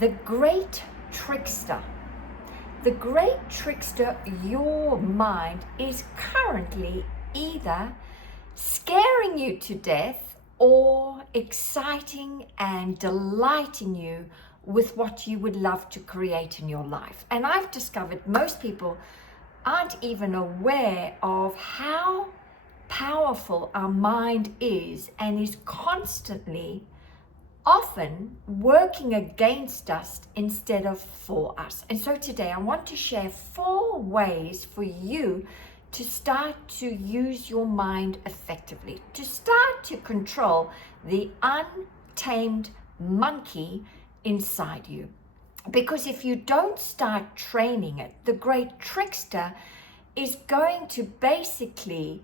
The Great Trickster. The Great Trickster, your mind, is currently either scaring you to death or exciting and delighting you with what you would love to create in your life. And I've discovered most people aren't even aware of how powerful our mind is and is constantly, often working against us instead of for us. And so today I want to share 4 ways for you to start to use your mind effectively, to start to control the untamed monkey inside you. Because if you don't start training it, the Great Trickster is going to basically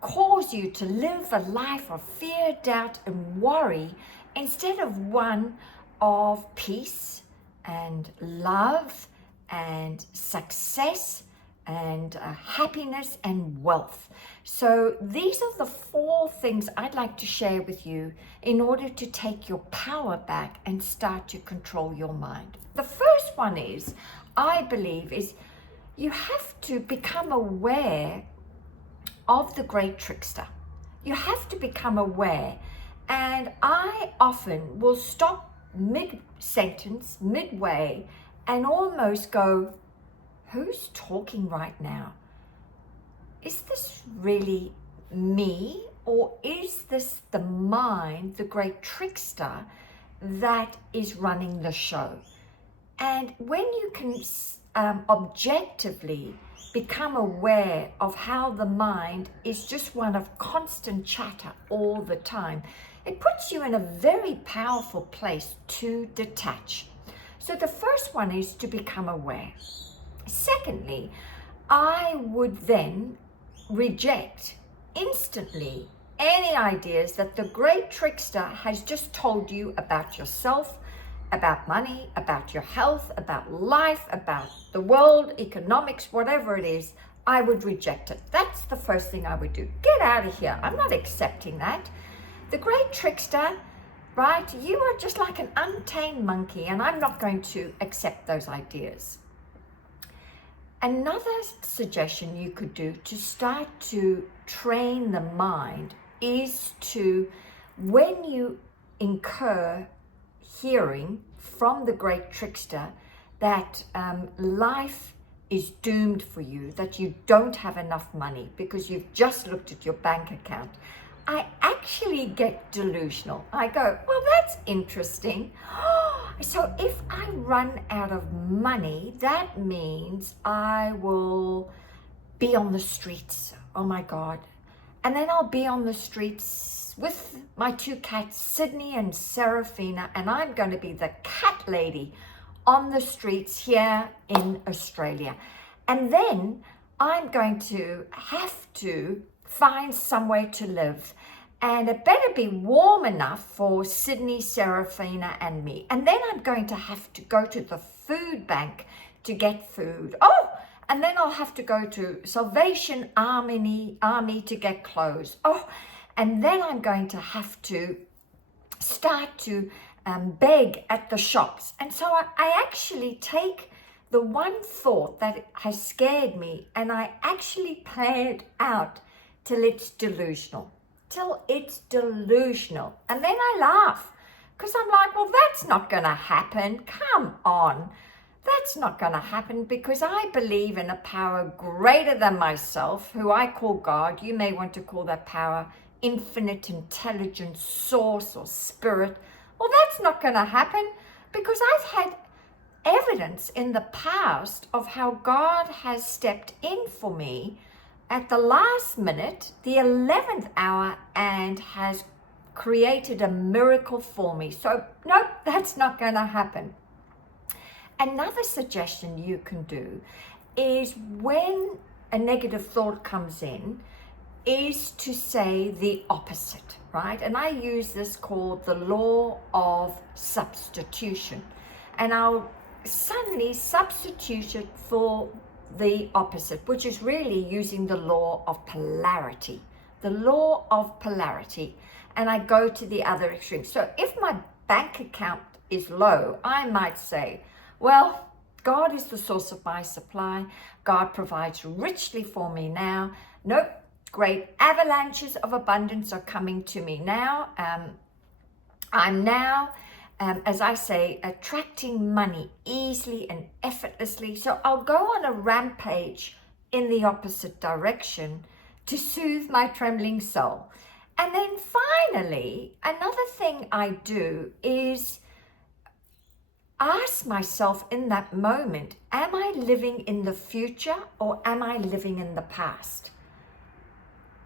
cause you to live a life of fear, doubt, and worry instead of one of peace and love and success and happiness and wealth. So these are the 4 things I'd like to share with you in order to take your power back and start to control your mind. The first one is, I believe, is you have to become aware of the Great Trickster. You have to become aware, and I often will stop mid-sentence, midway, and almost go, who's talking right now? Is this really me, or is this the mind, the Great Trickster, that is running the show? And when you can objectively become aware of how the mind is just one of constant chatter all the time, it puts you in a very powerful place to detach. So the first one is to become aware. Secondly, I would then reject instantly any ideas that the Great Trickster has just told you about yourself, about money, about your health, about life, about the world, economics, whatever it is. I would reject it. That's the first thing I would do. Get out of here. I'm not accepting that. The Great Trickster, right? You are just like an untamed monkey, and I'm not going to accept those ideas. Another suggestion you could do to start to train the mind is to, when you incur hearing from the Great Trickster that life is doomed for you, that you don't have enough money because you've just looked at your bank account, I actually get delusional. I go, well, that's interesting. So if I run out of money, that means I will be on the streets. Oh my God. And then I'll be on the streets with my 2 cats, Sydney and Serafina, and I'm going to be the cat lady on the streets here in Australia. And then I'm going to have to find somewhere to live, and it better be warm enough for Sydney, Serafina, and me. And then I'm going to have to go to the food bank to get food. Oh, and then I'll have to go to Salvation Army to get clothes. Oh, and then I'm going to have to start to beg at the shops. And so I actually take the one thought that has scared me, and I actually play it out till it's delusional. And then I laugh, because I'm like, well, that's not going to happen. Come on. That's not going to happen, because I believe in a power greater than myself, who I call God. You may want to call that power infinite intelligence, source, or spirit. Well, that's not going to happen, because I've had evidence in the past of how God has stepped in for me at the last minute, the 11th hour, and has created a miracle for me. So, nope, that's not going to happen. Another suggestion you can do is, when a negative thought comes in, is to say the opposite, right? And I use this called the law of substitution. And I'll suddenly substitute it for the opposite, which is really using the law of polarity. The law of polarity. And I go to the other extreme. So if my bank account is low, I might say, well, God is the source of my supply. God provides richly for me now. Nope, great avalanches of abundance are coming to me now. I'm now, as I say, attracting money easily and effortlessly. So I'll go on a rampage in the opposite direction to soothe my trembling soul. And then finally, another thing I do is ask myself in that moment, am I living in the future or am I living in the past?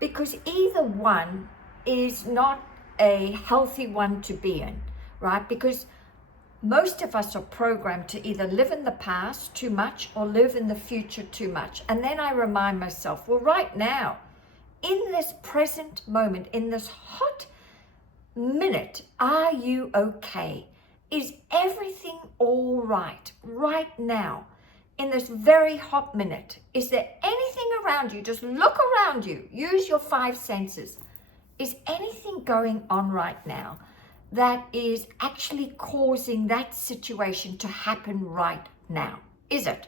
Because either one is not a healthy one to be in, right? Because most of us are programmed to either live in the past too much or live in the future too much. And then I remind myself, well, right now, in this present moment, in this hot minute, are you okay? Is everything all right now? In this very hot minute, is there anything around you? Just look around you, use your 5 senses. Is anything going on right now that is actually causing that situation to happen right now? Is it?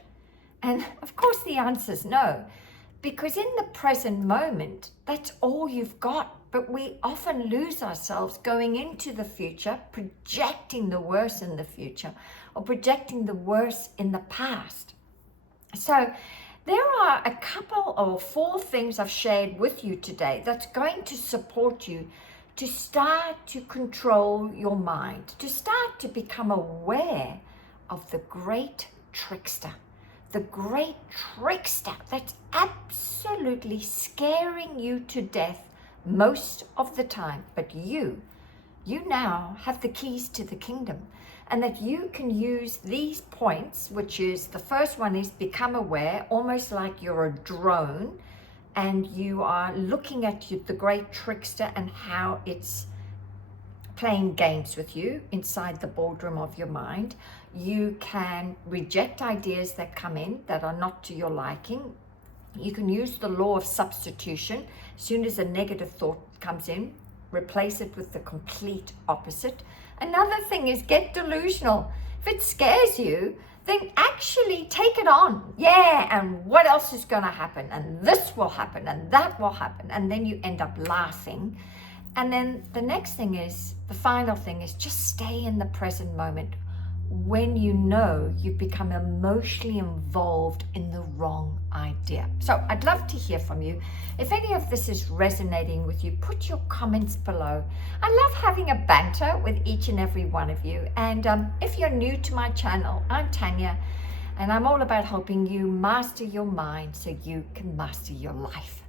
And of course the answer is no, because in the present moment, that's all you've got. But we often lose ourselves going into the future, projecting the worst in the future or projecting the worst in the past. So there are a couple or 4 things I've shared with you today that's going to support you to start to control your mind, to start to become aware of the great trickster. The great trickster that's absolutely scaring you to death most of the time. But you now have the keys to the kingdom, and that you can use these points, which is the first one is become aware, almost like you're a drone and you are looking at the great trickster and how it's playing games with you inside the boardroom of your mind. You can reject ideas that come in that are not to your liking. You can use the law of substitution. As soon as a negative thought comes in, replace it with the complete opposite. Another thing is get delusional. If it scares you, then actually take it on. Yeah, and what else is going to happen? And this will happen, and that will happen. And then you end up laughing. And then the next thing is, the final thing is just stay in the present moment when you know you've become emotionally involved in the wrong idea. So I'd love to hear from you. If any of this is resonating with you, put your comments below. I love having a banter with each and every one of you. And if you're new to my channel, I'm Tanya, and I'm all about helping you master your mind so you can master your life.